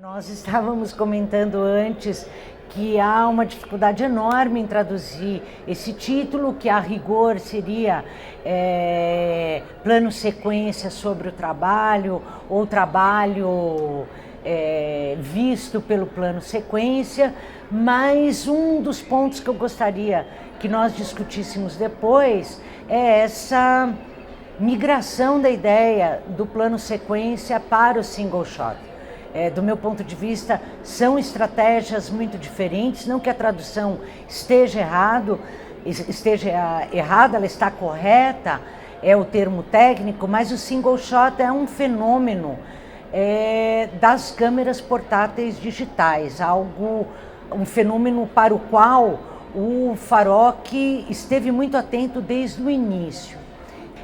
Nós estávamos comentando antes que há uma dificuldade enorme em traduzir esse título, que a rigor seria plano sequência sobre o trabalho, ou trabalho visto pelo plano sequência, mas um dos pontos que eu gostaria que nós discutíssemos depois é essa migração da ideia do plano sequência para o single shot. Do meu ponto de vista, são estratégias muito diferentes, não que a tradução esteja errada, ela está correta, é o termo técnico, mas o single shot é um fenômeno das câmeras portáteis digitais, um fenômeno para o qual o Farok esteve muito atento desde o início.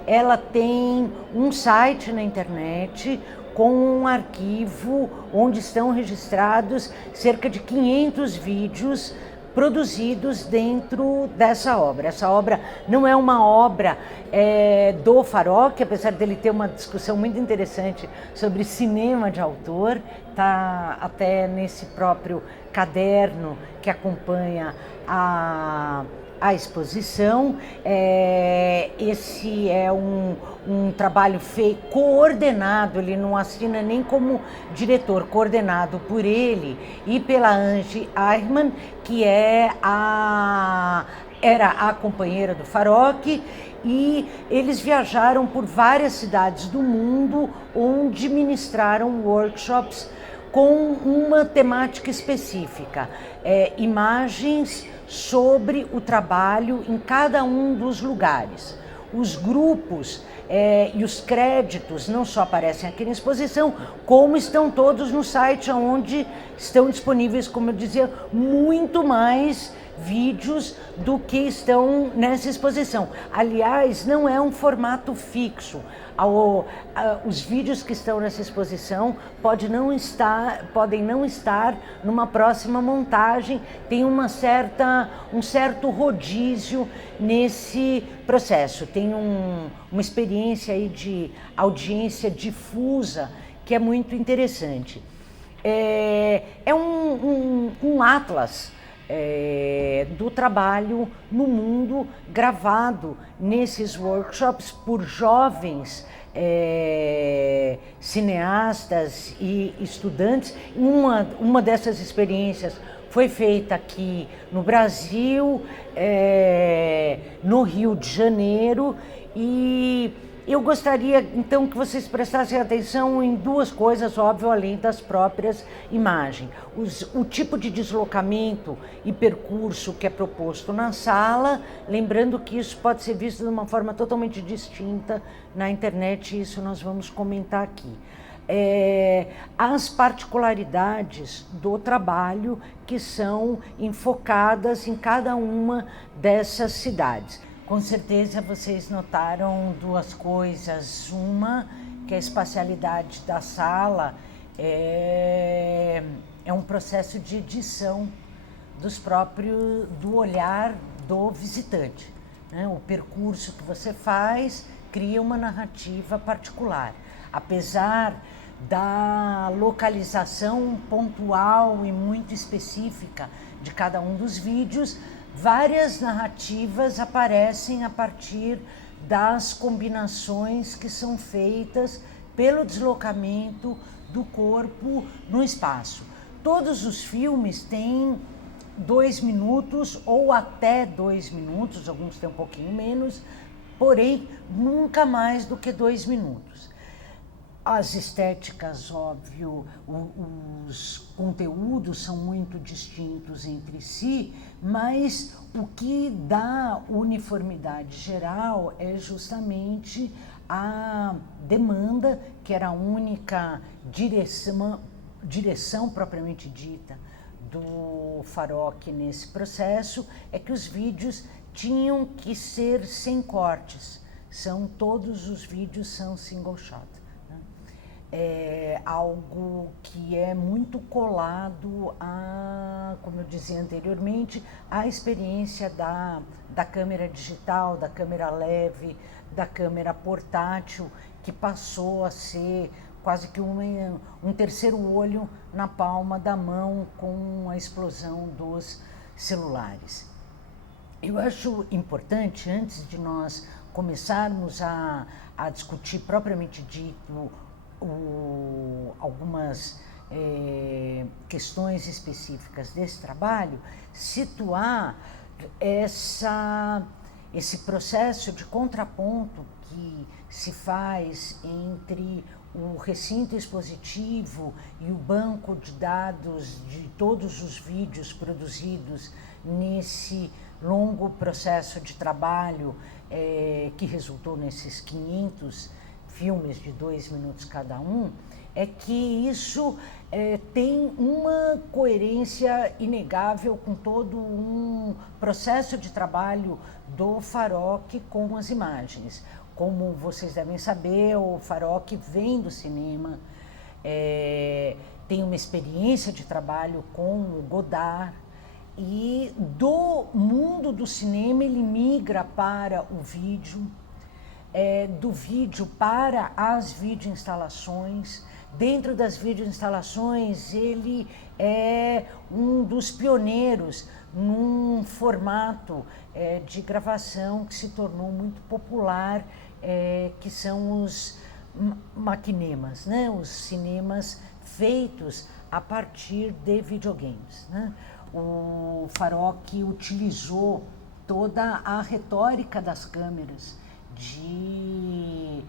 Ela tem um site na internet com um arquivo onde estão registrados cerca de 500 vídeos produzidos dentro dessa obra. Essa obra não é uma obra do Farok, apesar dele ter uma discussão muito interessante sobre cinema de autor, está até nesse próprio caderno que acompanha a exposição. Esse é um trabalho coordenado, ele não assina nem como diretor, coordenado por ele e pela Angie Aichmann, que era a companheira do Farok, e eles viajaram por várias cidades do mundo onde ministraram workshops com uma temática específica, imagens sobre o trabalho em cada um dos lugares. Os grupos e os créditos não só aparecem aqui na exposição, como estão todos no site, onde estão disponíveis, como eu dizia, muito mais vídeos do que estão nessa exposição. Aliás, não é um formato fixo. Os vídeos que estão nessa exposição podem não estar numa próxima montagem, tem um certo rodízio nesse processo. Tem uma experiência aí de audiência difusa que é muito interessante. É um atlas do trabalho no mundo, gravado nesses workshops por jovens cineastas e estudantes. Uma dessas experiências foi feita aqui no Brasil, no Rio de Janeiro, e eu gostaria então que vocês prestassem atenção em duas coisas, óbvio, além das próprias imagens. O tipo de deslocamento e percurso que é proposto na sala, lembrando que isso pode ser visto de uma forma totalmente distinta na internet, isso nós vamos comentar aqui. As particularidades do trabalho que são enfocadas em cada uma dessas cidades. Com certeza vocês notaram duas coisas. Uma, que a espacialidade da sala é um processo de edição do olhar do visitante, né? O percurso que você faz cria uma narrativa particular. Apesar da localização pontual e muito específica de cada um dos vídeos, várias narrativas aparecem a partir das combinações que são feitas pelo deslocamento do corpo no espaço. Todos os filmes têm 2 minutos ou até 2 minutos, alguns têm um pouquinho menos, porém nunca mais do que 2 minutos. As estéticas, óbvio, os conteúdos são muito distintos entre si, mas o que dá uniformidade geral é justamente a demanda, que era a única direção propriamente dita do Farok nesse processo, é que os vídeos tinham que ser sem cortes. Todos os vídeos são single shot. Algo que é muito colado como eu dizia anteriormente, à experiência da câmera digital, da câmera leve, da câmera portátil, que passou a ser quase que um terceiro olho na palma da mão com a explosão dos celulares. Eu acho importante, antes de nós começarmos a discutir propriamente dito algumas questões específicas desse trabalho, situar esse processo de contraponto que se faz entre o recinto expositivo e o banco de dados de todos os vídeos produzidos nesse longo processo de trabalho que resultou nesses 500 filmes de 2 minutos cada um, é que isso tem uma coerência inegável com todo um processo de trabalho do Farok com as imagens. Como vocês devem saber, o Farok vem do cinema, tem uma experiência de trabalho com o Godard, e do mundo do cinema ele migra para o vídeo, do vídeo para as videoinstalações. Dentro das videoinstalações ele é um dos pioneiros num formato de gravação que se tornou muito popular, que são os maquinemas, né? Os cinemas feitos a partir de videogames, né? O Farok utilizou toda a retórica das câmeras que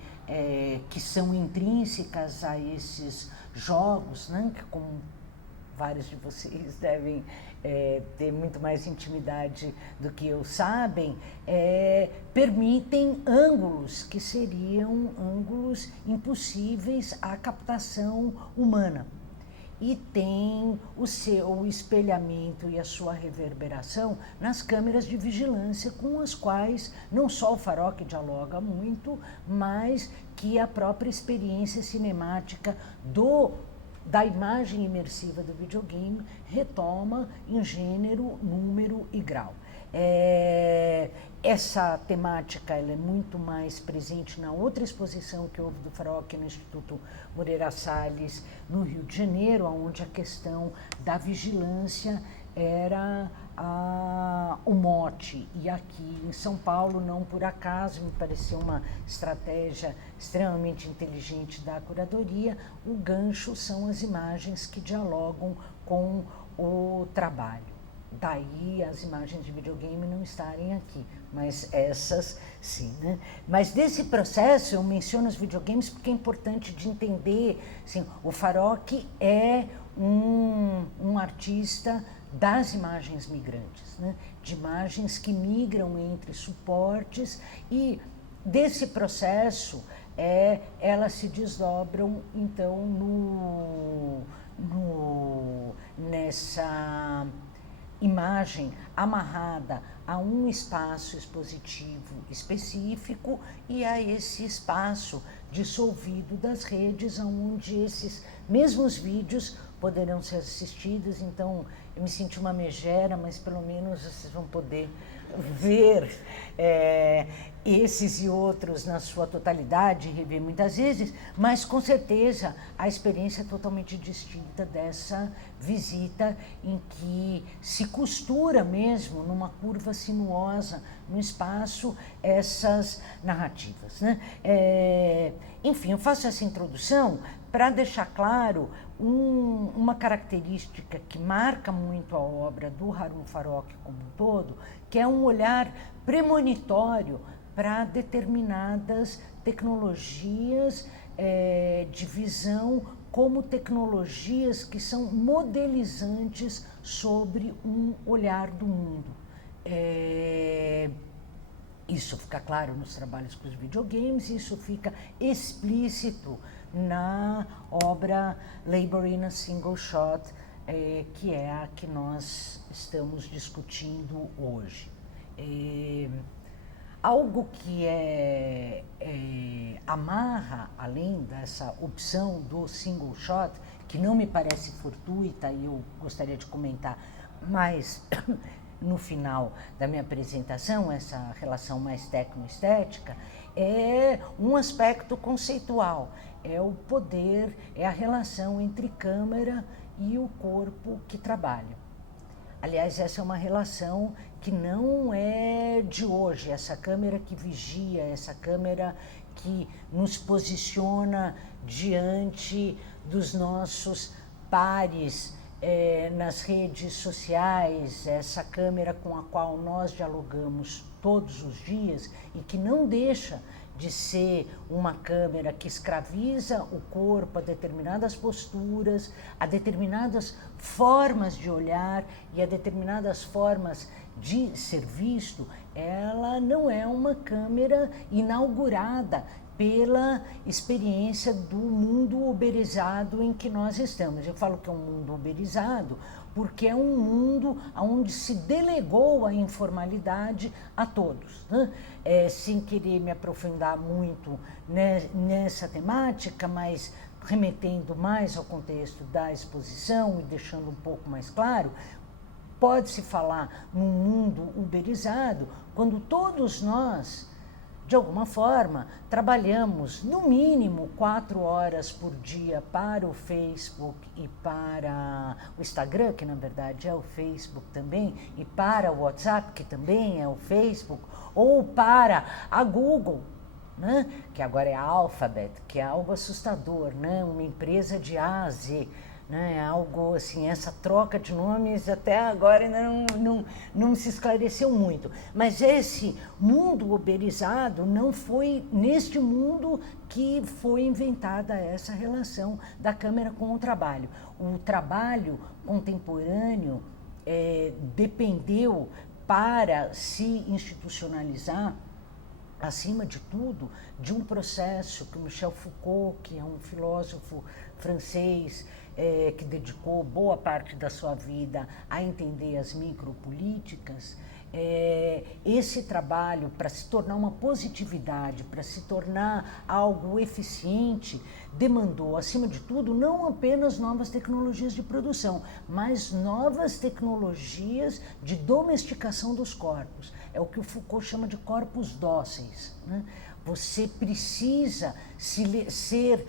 são intrínsecas a esses jogos, né? Que, como vários de vocês devem ter muito mais intimidade do que eu sabem, permitem ângulos que seriam ângulos impossíveis à captação humana. E tem o seu espelhamento e a sua reverberação nas câmeras de vigilância com as quais não só o Farok dialoga muito, mas que a própria experiência cinemática da imagem imersiva do videogame retoma em gênero, número e grau. Essa temática ela é muito mais presente na outra exposição que houve do Farok no Instituto Moreira Salles, no Rio de Janeiro, onde a questão da vigilância era o mote. E aqui em São Paulo, não por acaso, me pareceu uma estratégia extremamente inteligente da curadoria, o gancho são as imagens que dialogam com o trabalho. Daí as imagens de videogame não estarem aqui, mas essas sim, né? Mas desse processo eu menciono os videogames porque é importante de entender, assim, o Farok é um artista das imagens migrantes, né? De imagens que migram entre suportes, e desse processo elas se desdobram então nessa imagem amarrada a um espaço expositivo específico e a esse espaço dissolvido das redes, onde esses mesmos vídeos poderão ser assistidos. Então, eu me senti uma megera, mas pelo menos vocês vão poder ver esses e outros na sua totalidade, rever muitas vezes, mas com certeza a experiência é totalmente distinta dessa visita em que se costura mesmo numa curva sinuosa no espaço essas narrativas, né? Enfim, eu faço essa introdução para deixar claro uma característica que marca muito a obra do Harun Farok como um todo, que é um olhar premonitório para determinadas tecnologias de visão, como tecnologias que são modelizantes sobre um olhar do mundo. Isso fica claro nos trabalhos com os videogames, isso fica explícito na obra Labor in a Single Shot, que é a que nós estamos discutindo hoje. Algo que amarra, além dessa opção do single shot, que não me parece fortuita e eu gostaria de comentar mais no final da minha apresentação, essa relação mais tecnoestética, é um aspecto conceitual, é o poder, é a relação entre câmera e o corpo que trabalha. Aliás, essa é uma relação que não é de hoje, essa câmera que vigia, essa câmera que nos posiciona diante dos nossos pares nas redes sociais, essa câmera com a qual nós dialogamos todos os dias e que não deixa de ser uma câmera que escraviza o corpo a determinadas posturas, a determinadas formas de olhar e a determinadas formas de ser visto, ela não é uma câmera inaugurada pela experiência do mundo uberizado em que nós estamos. Eu falo que é um mundo uberizado porque é um mundo onde se delegou a informalidade a todos, né? Sem querer me aprofundar muito nessa temática, mas remetendo mais ao contexto da exposição e deixando um pouco mais claro, pode-se falar num mundo uberizado quando todos nós, de alguma forma, trabalhamos no mínimo 4 horas por dia para o Facebook e para o Instagram, que na verdade é o Facebook também, e para o WhatsApp, que também é o Facebook, ou para a Google, né? Que agora é a Alphabet, que é algo assustador, né? Uma empresa de A a Z. É algo assim, essa troca de nomes até agora ainda não se esclareceu muito. Mas esse mundo uberizado não foi neste mundo que foi inventada essa relação da câmera com o trabalho. O trabalho contemporâneo dependeu para se institucionalizar, acima de tudo, de um processo que o Michel Foucault, que é um filósofo francês, que dedicou boa parte da sua vida a entender as micropolíticas, esse trabalho para se tornar uma positividade, para se tornar algo eficiente, demandou, acima de tudo, não apenas novas tecnologias de produção, mas novas tecnologias de domesticação dos corpos. É o que o Foucault chama de corpos dóceis, né? Você precisa ser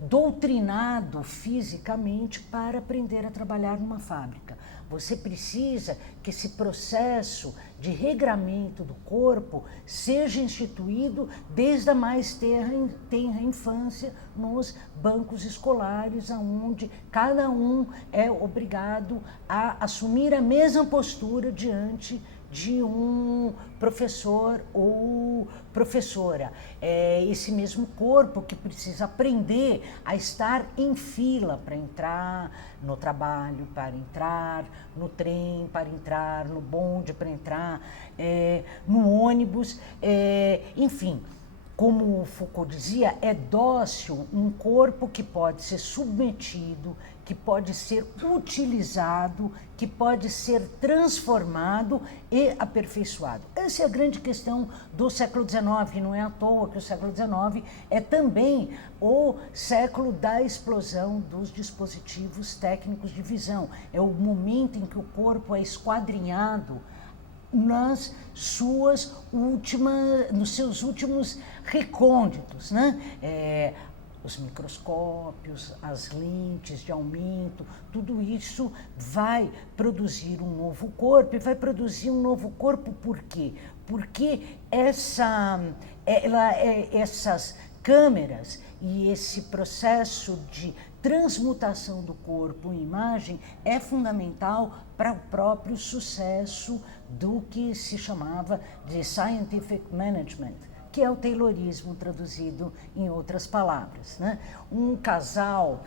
doutrinado fisicamente para aprender a trabalhar numa fábrica. Você precisa que esse processo de regramento do corpo seja instituído desde a mais tenra infância nos bancos escolares, onde cada um é obrigado a assumir a mesma postura diante de um professor ou professora. É esse mesmo corpo que precisa aprender a estar em fila para entrar no trabalho, para entrar no trem, para entrar no bonde, para entrar no ônibus, enfim. Como Foucault dizia, é dócil um corpo que pode ser submetido, que pode ser utilizado, que pode ser transformado e aperfeiçoado. Essa é a grande questão do século XIX, não é à toa que o século XIX é também o século da explosão dos dispositivos técnicos de visão. É o momento em que o corpo é esquadrinhado nos seus últimos recônditos, né? Os microscópios, as lentes de aumento, tudo isso vai produzir um novo corpo. E vai produzir um novo corpo por quê? Porque essas câmeras e esse processo de transmutação do corpo em imagem é fundamental para o próprio sucesso do que se chamava de scientific management, que é o Taylorismo traduzido em outras palavras, né? Um casal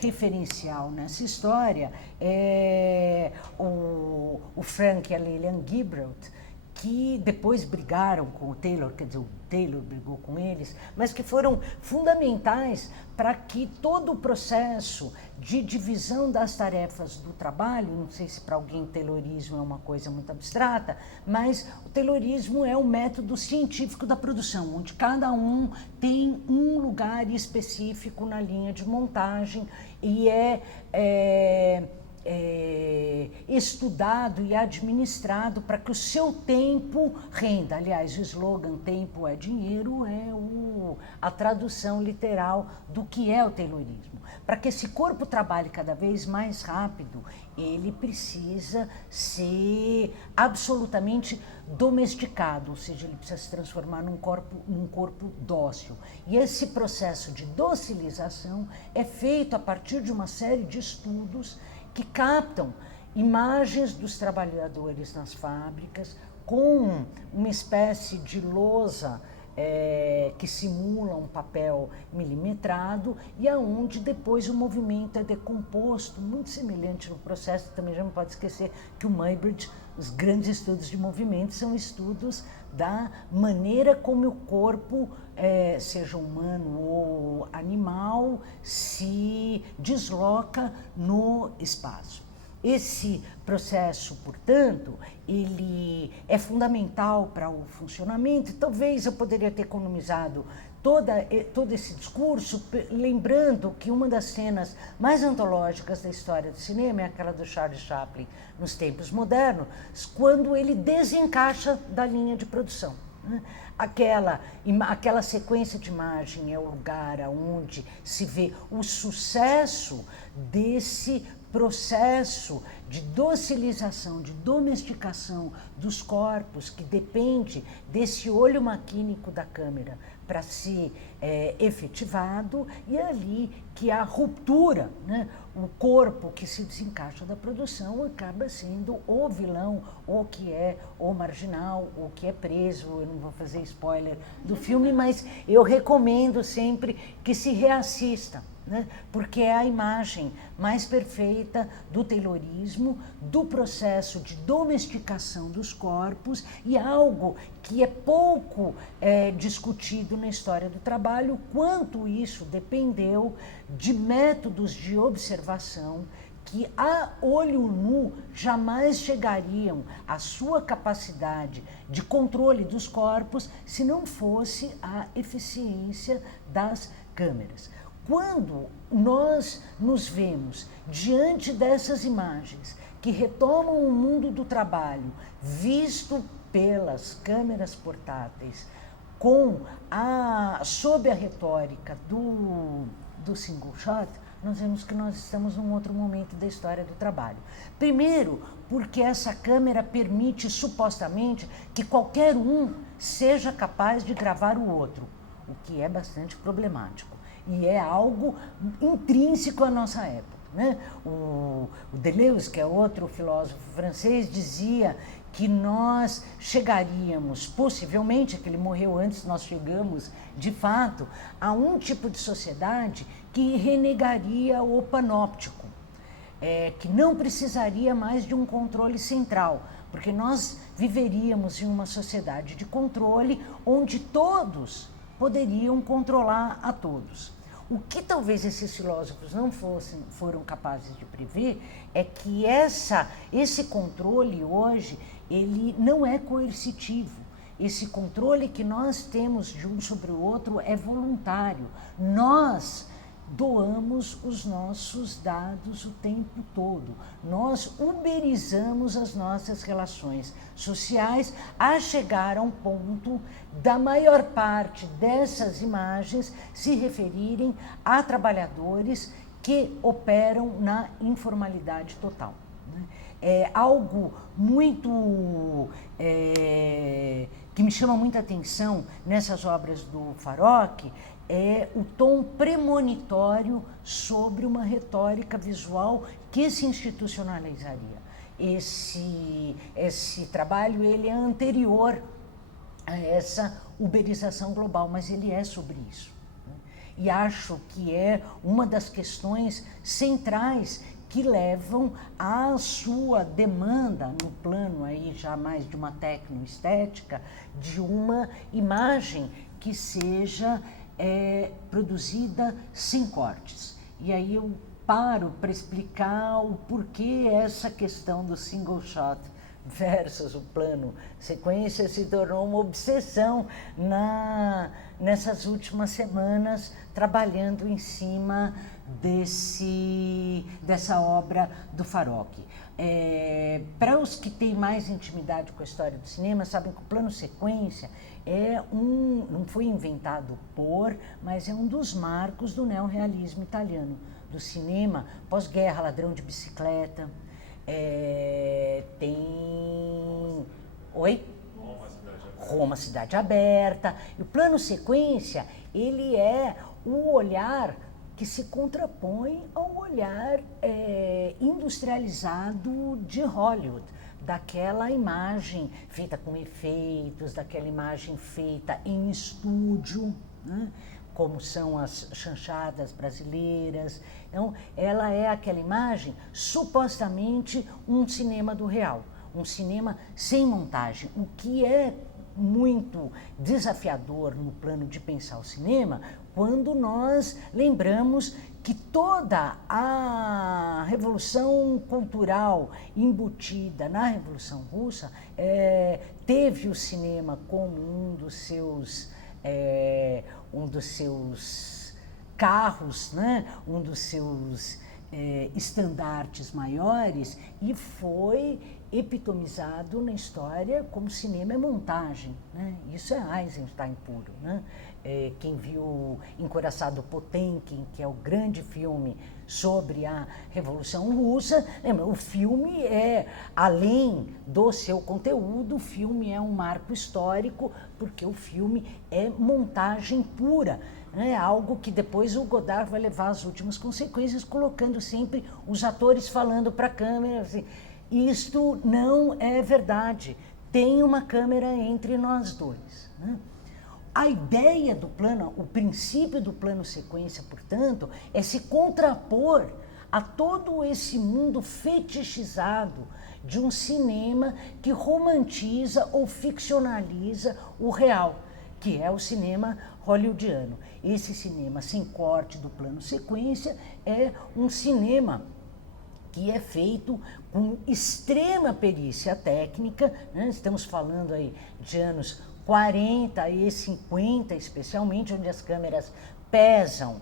referencial nessa história é o Frank e a Lillian Giebelt, que depois brigaram com o Taylor, quer dizer, o Taylor brigou com eles, mas que foram fundamentais para que todo o processo de divisão das tarefas do trabalho, não sei se para alguém Taylorismo é uma coisa muito abstrata, mas o Taylorismo é o método científico da produção, onde cada um tem um lugar específico na linha de montagem e estudado e administrado para que o seu tempo renda. Aliás, o slogan "tempo é dinheiro" é a tradução literal do que é o Taylorismo. Para que esse corpo trabalhe cada vez mais rápido, ele precisa ser absolutamente domesticado, ou seja, ele precisa se transformar num corpo dócil. E esse processo de docilização é feito a partir de uma série de estudos que captam imagens dos trabalhadores nas fábricas com uma espécie de lousa que simula um papel milimetrado e aonde depois o movimento é decomposto, muito semelhante no processo. Também já não pode esquecer que o Muybridge, os grandes estudos de movimento, são estudos da maneira como o corpo, seja humano ou animal, se desloca no espaço. Esse processo, portanto, ele é fundamental para o funcionamento. Talvez eu poderia ter economizado todo esse discurso, lembrando que uma das cenas mais antológicas da história do cinema é aquela do Charles Chaplin nos tempos modernos, quando ele desencaixa da linha de produção. Aquela sequência de imagem é o lugar onde se vê o sucesso desse processo de docilização, de domesticação dos corpos, que depende desse olho maquínico da câmera para ser efetivado, e é ali que a ruptura, né? O corpo que se desencaixa da produção acaba sendo o vilão, ou que é o marginal, ou que é preso. Eu não vou fazer spoiler do filme, mas eu recomendo sempre que se reassista, né? Porque é a imagem mais perfeita do Taylorismo, do processo de domesticação dos corpos, e algo que é pouco discutido na história do trabalho, quanto isso dependeu de métodos de observação que a olho nu jamais chegariam à sua capacidade de controle dos corpos se não fosse a eficiência das câmeras. Quando nós nos vemos diante dessas imagens que retomam o mundo do trabalho visto pelas câmeras portáteis, sob a retórica do single shot, nós vemos que nós estamos num outro momento da história do trabalho. Primeiro, porque essa câmera permite, supostamente, que qualquer um seja capaz de gravar o outro, o que é bastante problemático. E é algo intrínseco à nossa época, né? O Deleuze, que é outro filósofo francês, dizia que nós chegaríamos, possivelmente, que ele morreu antes, nós chegamos, de fato, a um tipo de sociedade que renegaria o panóptico, que não precisaria mais de um controle central, porque nós viveríamos em uma sociedade de controle onde todos poderiam controlar a todos. O que talvez esses filósofos não foram capazes de prever é que esse controle hoje, ele não é coercitivo. Esse controle que nós temos de um sobre o outro é voluntário. Nós doamos os nossos dados o tempo todo. Nós uberizamos as nossas relações sociais a chegar a um ponto da maior parte dessas imagens se referirem a trabalhadores que operam na informalidade total. É algo muito que me chama muita atenção nessas obras do Farok, é o tom premonitório sobre uma retórica visual que se institucionalizaria. Esse trabalho ele é anterior a essa uberização global, mas ele é sobre isso, né? E acho que é uma das questões centrais que levam à sua demanda, no plano aí já mais de uma tecnoestética, de uma imagem que seja produzida sem cortes. E aí eu paro para explicar o porquê essa questão do single shot versus o plano sequência se tornou uma obsessão nessas últimas semanas, trabalhando em cima dessa obra do Farocchi. Para os que têm mais intimidade com a história do cinema, sabem que o plano sequência não foi inventado mas é um dos marcos do neorrealismo italiano, do cinema pós-guerra, Ladrão de Bicicleta, tem... Oi? Roma, Cidade Aberta. E o plano sequência, ele é o olhar que se contrapõe ao olhar industrializado de Hollywood, daquela imagem feita com efeitos, daquela imagem feita em estúdio, né? Como são as chanchadas brasileiras. Então, ela é aquela imagem, supostamente um cinema do real, um cinema sem montagem, o que é muito desafiador no plano de pensar o cinema, quando nós lembramos que toda a revolução cultural embutida na Revolução Russa teve o cinema como um dos seus carros, né? Um dos seus estandartes maiores, e foi epitomizado na história como cinema é montagem, né? Isso é Eisenstein puro, né? Quem viu Encoraçado Potemkin, que é o grande filme sobre a Revolução Russa, lembra, o filme além do seu conteúdo, o filme é um marco histórico, porque o filme é montagem pura, né? Algo que depois o Godard vai levar às últimas consequências, colocando sempre os atores falando para a câmera, assim, isto não é verdade, tem uma câmera entre nós dois, né? A ideia do plano, o princípio do plano sequência, portanto, é se contrapor a todo esse mundo fetichizado de um cinema que romantiza ou ficcionaliza o real, que é o cinema hollywoodiano. Esse cinema sem corte do plano sequência é um cinema que é feito com extrema perícia técnica, né? Estamos falando aí de anos 40 e 50 especialmente, onde as câmeras pesam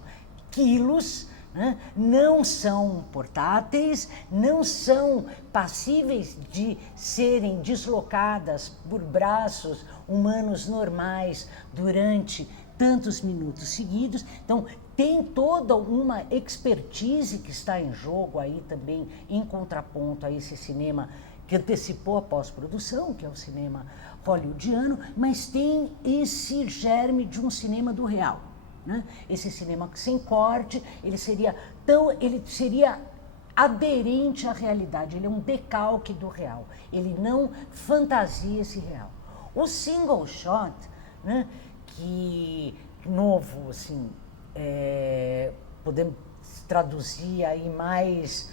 quilos, né? Não são portáteis, não são passíveis de serem deslocadas por braços humanos normais durante tantos minutos seguidos. Então, tem toda uma expertise que está em jogo aí também, em contraponto a esse cinema que antecipou a pós-produção, que é o cinema hollywoodiano, mas tem esse germe de um cinema do real, né? Esse cinema sem corte, ele seria aderente à realidade, ele é um decalque do real, ele não fantasia esse real. O single shot, né, que novo, assim, podemos traduzir aí mais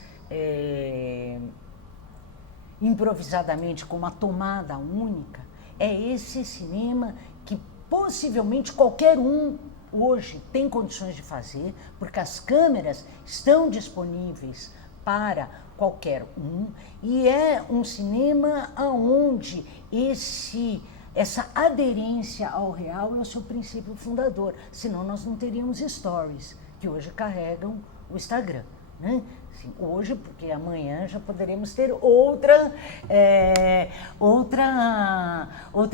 improvisadamente como a tomada única, é esse cinema que possivelmente qualquer um hoje tem condições de fazer, porque as câmeras estão disponíveis para qualquer um, e é um cinema onde essa aderência ao real é o seu princípio fundador, senão nós não teríamos stories, que hoje carregam o Instagram, né? Assim, hoje, porque amanhã já poderemos ter outra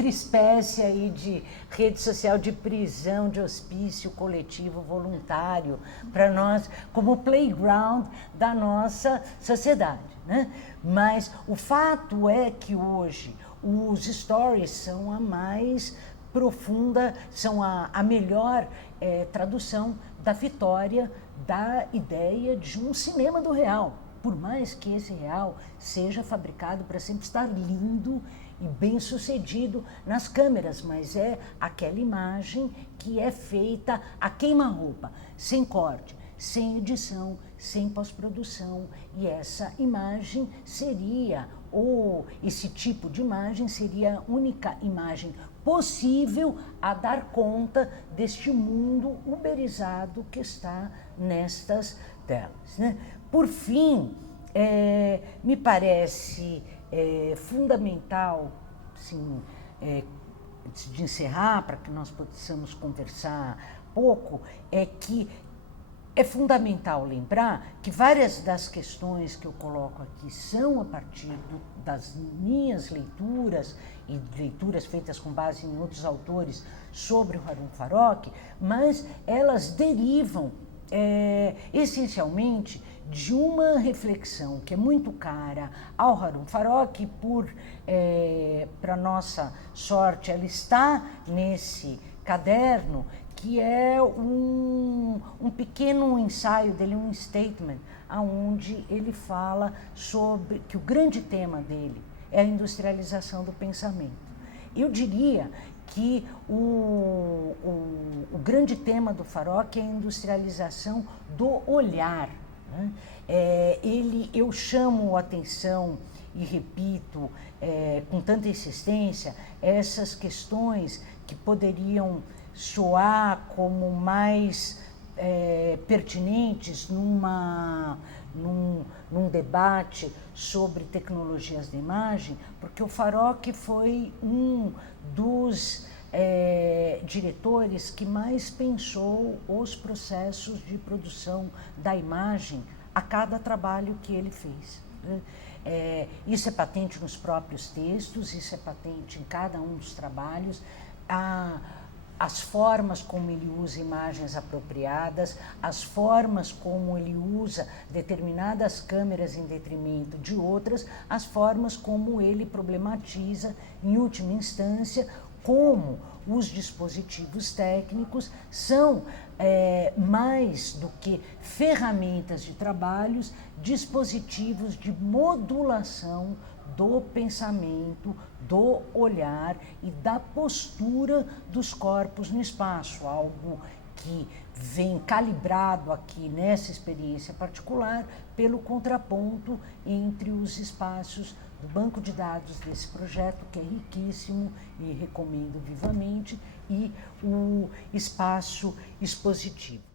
espécie aí de rede social de prisão, de hospício coletivo voluntário, para nós, como playground da nossa sociedade, né? Mas o fato é que hoje os stories são a mais profunda, são a melhor tradução da vitória da ideia de um cinema do real, por mais que esse real seja fabricado para sempre estar lindo e bem sucedido nas câmeras, mas é aquela imagem que é feita a queima-roupa, sem corte, sem edição, sem pós-produção, e essa imagem seria, ou esse tipo de imagem seria a única imagem possível a dar conta deste mundo uberizado que está nestas telas, né? Por fim, me parece fundamental, assim, antes de encerrar, para que nós possamos conversar pouco, é que é fundamental lembrar que várias das questões que eu coloco aqui são a partir das minhas leituras e leituras feitas com base em outros autores sobre o Harun Farokh, mas elas derivam essencialmente de uma reflexão que é muito cara ao Harun Farokh, para nossa sorte, ela está nesse caderno, que é um pequeno ensaio dele, um statement, onde ele fala sobre que o grande tema dele é a industrialização do pensamento. Eu diria que o grande tema do Farokh é a industrialização do olhar, né? Eu chamo a atenção e repito com tanta insistência essas questões que poderiam soar como mais pertinentes num debate sobre tecnologias de imagem, porque o Farokh foi um dos diretores que mais pensou os processos de produção da imagem a cada trabalho que ele fez. Isso é patente nos próprios textos, isso é patente em cada um dos trabalhos. As formas como ele usa imagens apropriadas, as formas como ele usa determinadas câmeras em detrimento de outras, as formas como ele problematiza, em última instância, como os dispositivos técnicos são mais do que ferramentas de trabalhos, dispositivos de modulação do pensamento, do olhar e da postura dos corpos no espaço, algo que vem calibrado aqui nessa experiência particular pelo contraponto entre os espaços do banco de dados desse projeto, que é riquíssimo e recomendo vivamente, e o espaço expositivo.